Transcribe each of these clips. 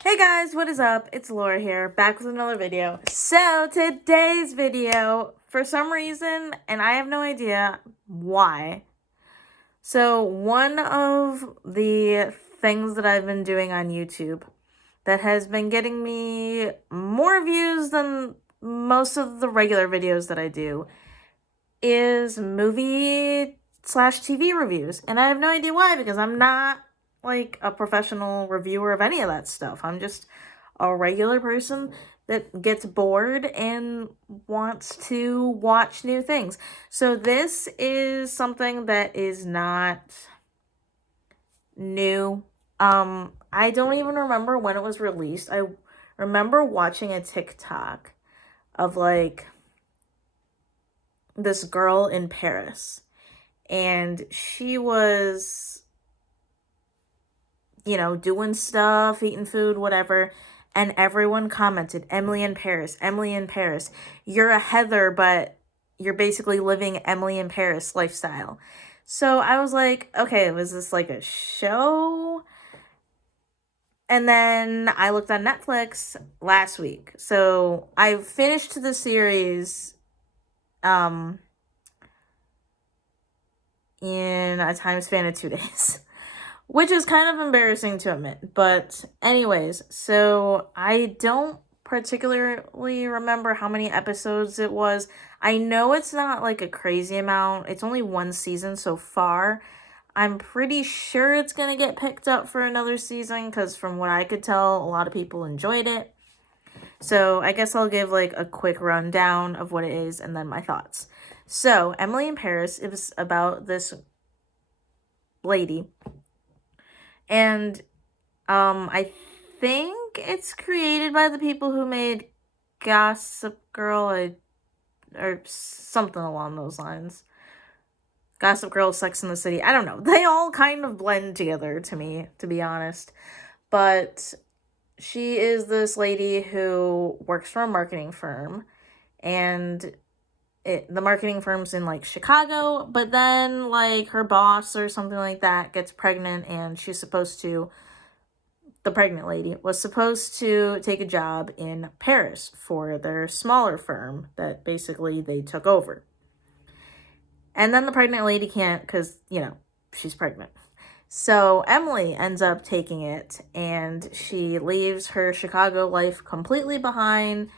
Hey guys, what is up? It's Laura here, back with another video. So today's video, for some reason, and I have no idea why. So one of the things that I've been doing on YouTube that has been getting me more views than most of the regular videos that I do is movie/TV reviews. And I have no idea why, because I'm not like a professional reviewer of any of that stuff. I'm just a regular person that gets bored and wants to watch new things. So this is something that is not new. I don't even remember when it was released. I remember watching a TikTok of like this girl in Paris, and she was, doing stuff, eating food, whatever, and everyone commented, Emily in Paris, Emily in Paris. You're a Heather, but you're basically living Emily in Paris lifestyle. So I was like, okay, was this like a show? And then I looked on Netflix last week. So I finished the series in a time span of 2 days. Which is kind of embarrassing to admit. But anyways, so I don't particularly remember how many episodes it was. I know it's not like a crazy amount. It's only one season so far. I'm pretty sure it's going to get picked up for another season because from what I could tell, a lot of people enjoyed it. So I guess I'll give like a quick rundown of what it is and then my thoughts. So Emily in Paris, it was about this lady. And I think it's created by the people who made Gossip Girl or something along those lines. Gossip Girl, Sex and the City. I don't know. They all kind of blend together to me, to be honest. But she is this lady who works for a marketing firm, and the marketing firm's in like Chicago, but then like her boss or something like that gets pregnant, and the pregnant lady was supposed to take a job in Paris for their smaller firm that basically they took over. And then the pregnant lady can't because, she's pregnant. So Emily ends up taking it, and she leaves her Chicago life completely behind,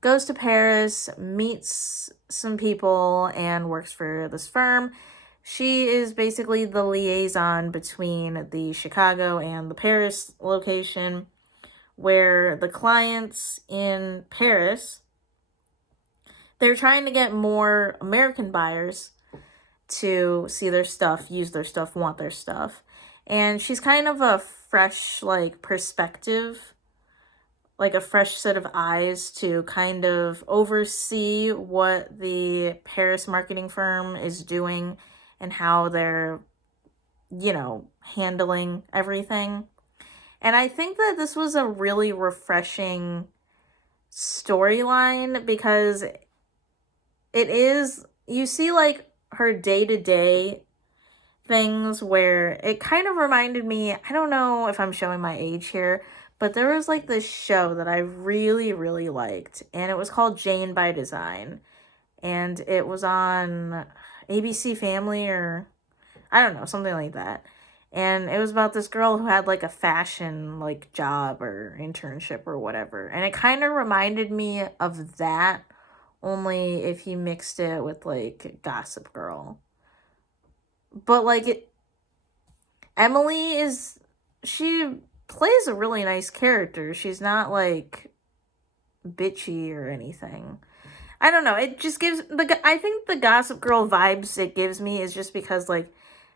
goes to Paris, meets some people, and works for this firm. She is basically the liaison between the Chicago and the Paris location, where the clients in Paris, they're trying to get more American buyers to see their stuff, use their stuff, want their stuff. And she's kind of a fresh, perspective, like a fresh set of eyes to kind of oversee what the Paris marketing firm is doing and how they're, handling everything. And I think that this was a really refreshing storyline because you see like her day-to-day things where it kind of reminded me, I don't know if I'm showing my age here, but there was like this show that I really, really liked, and it was called Jane by Design, and it was on ABC Family or I don't know, something like that. And it was about this girl who had like a fashion like job or internship or whatever. And it kind of reminded me of that, only if you mixed it with like Gossip Girl. But Emily she plays a really nice character. She's not like bitchy or anything. I don't know. It just gives I think the Gossip Girl vibes it gives me is just because like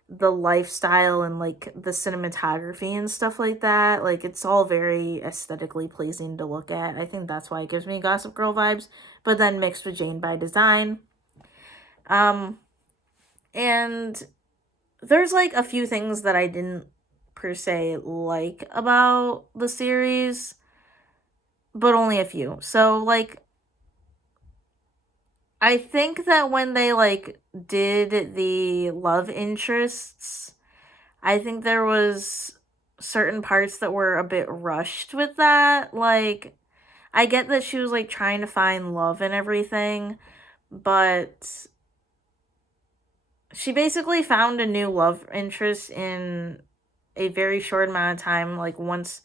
the lifestyle and like the cinematography and stuff like that, like it's all very aesthetically pleasing to look at. I think that's why it gives me Gossip Girl vibes, but then mixed with Jane by Design. And there's like a few things that I didn't per se like about the series, but only a few. So like I think that when they like did the love interests, I think there was certain parts that were a bit rushed with that. Like, I get that she was like trying to find love and everything, but she basically found a new love interest in a very short amount of time. Like, once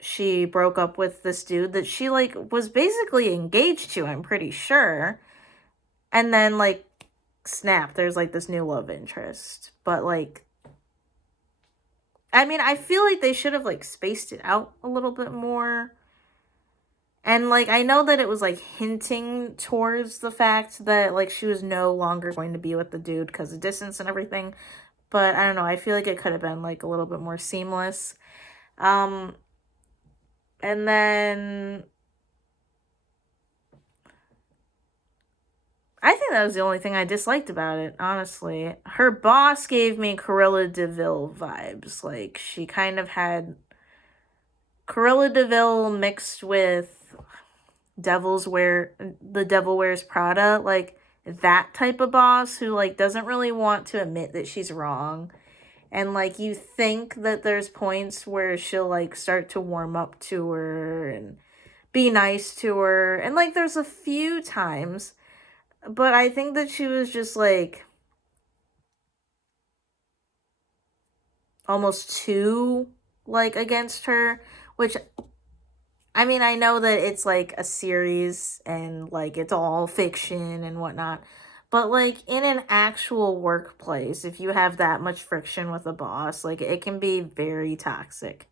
she broke up with this dude that she like was basically engaged to, I'm pretty sure. And then like snap, there's like this new love interest. But like, I mean, I feel like they should have like spaced it out a little bit more. And like, I know that it was like hinting towards the fact that like she was no longer going to be with the dude because of distance and everything. But I don't know, I feel like it could have been like a little bit more seamless. And then I think that was the only thing I disliked about it, honestly. Her boss gave me Cruella de Vil vibes. Like, she kind of had Cruella de Vil mixed with The Devil Wears Prada. Like, that type of boss who, like, doesn't really want to admit that she's wrong. And, like, you think that there's points where she'll, like, start to warm up to her and be nice to her. And, like, there's a few times. But I think that she was just, like, almost too, like, against her. Which, I mean, I know that it's, like, a series and, like, it's all fiction and whatnot. But, like, in an actual workplace, if you have that much friction with a boss, like, it can be very toxic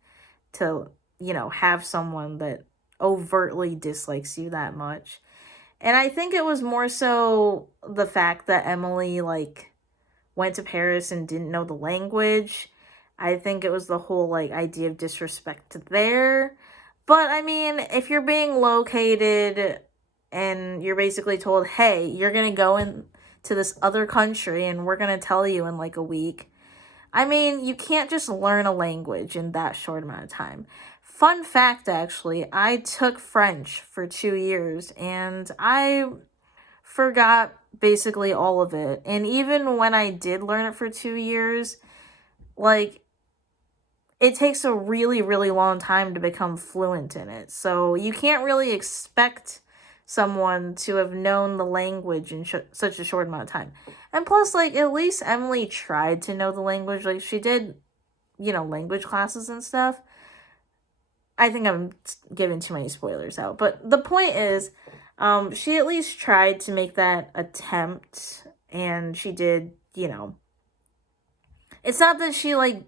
to, you know, have someone that overtly dislikes you that much. And I think it was more so the fact that Emily, like, went to Paris and didn't know the language. I think it was the whole, like, idea of disrespect there. But, I mean, if you're being located and you're basically told, hey, you're going to go into this other country and we're going to tell you in, like, a week. I mean, you can't just learn a language in that short amount of time. Fun fact, actually, I took French for 2 years and I forgot basically all of it. And even when I did learn it for 2 years, like, it takes a really, really long time to become fluent in it. So you can't really expect someone to have known the language in such a short amount of time. And plus, like, at least Emily tried to know the language. Like, she did, you know, language classes and stuff. I think I'm giving too many spoilers out. But the point is, she at least tried to make that attempt. And she did, you know. It's not that she, like,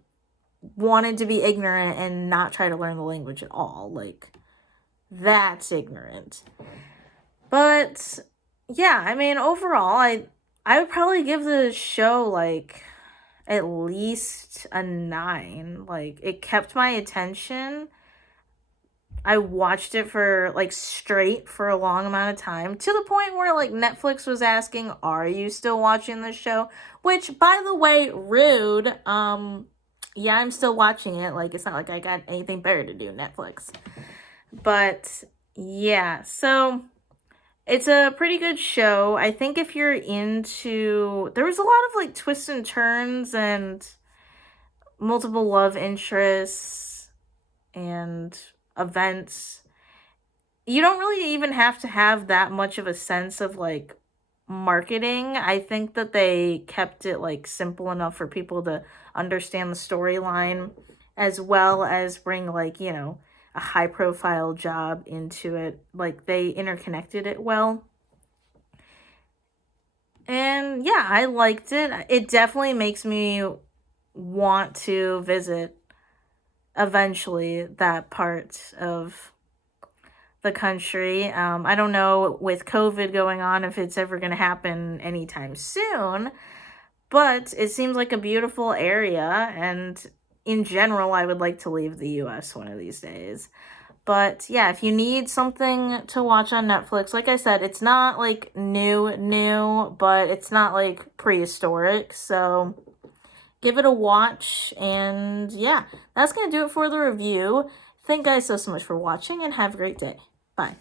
wanted to be ignorant and not try to learn the language at all. Like, that's ignorant. But, yeah, I mean, overall, I would probably give the show, like, at least a 9. Like, it kept my attention. I watched it for, like, straight for a long amount of time, to the point where, like, Netflix was asking, are you still watching this show? Which, by the way, rude. Yeah, I'm still watching it. Like, it's not like I got anything better to do, Netflix. But, yeah, so it's a pretty good show. I think if you're into... There was a lot of, like, twists and turns and multiple love interests and events. You don't really even have to have that much of a sense of, like, marketing. I think that they kept it, like, simple enough for people to understand the storyline, as well as bring, like, you know, a high profile job into it. Like, they interconnected it well. And yeah, I liked it. It definitely makes me want to visit eventually that part of the country. I don't know with COVID going on if it's ever going to happen anytime soon, but it seems like a beautiful area, and in general, I would like to leave the US one of these days. But yeah, if you need something to watch on Netflix, like I said, it's not like new, but it's not like prehistoric, so give it a watch. And yeah, that's going to do it for the review. Thank you guys so much for watching, and have a great day. Bye.